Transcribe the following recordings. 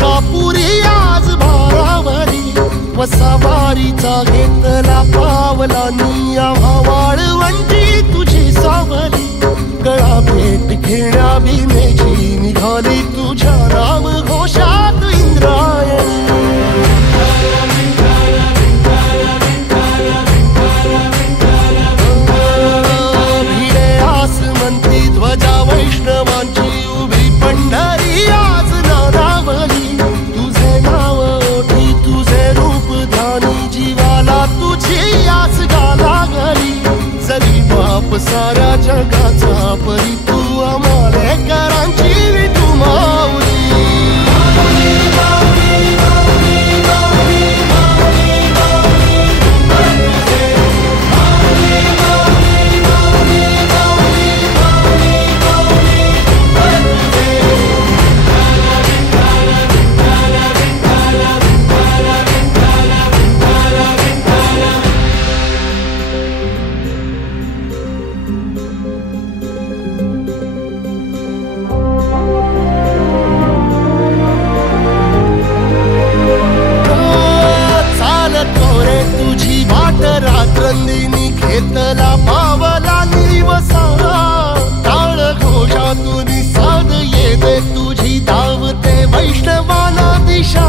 मलकापुरी आज भारावरी वसावारीचा घेतला पावला निया वाळवंटी तुझी सावली गळा भेट घेण्या भीमेची निघाली तुझ्या नाम घोषात इंद्रायणी भिडे आसमंती ध्वजा वैष्णवांची उभी पंढरी आज नानावली तुझे नाव ओठी तुझे रूप ध्यानी जीवाला तुझी आस लागली जरी बाप साऱ्या जगाचा परी तू आमालेकरांची विठू माऊली रात्रंदिनी घेतला पावला निवसा टाळ घोषातून साध येते तुझी धावते वैष्णवाला दिशा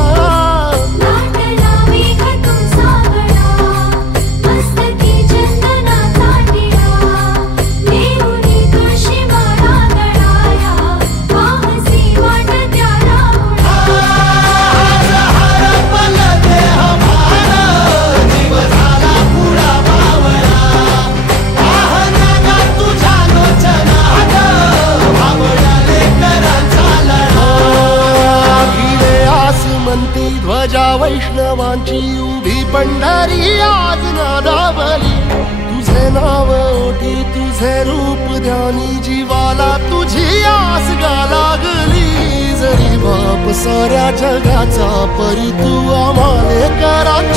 ध्वजा वैष्णवांची उभी पंढरी आज नादावली तुझे नाव ओठी तुझे रूप ध्यानी जीवाला तुझी आस लागली जरी बाप साऱ्या जगाचा परी तू आम्हालेकरांची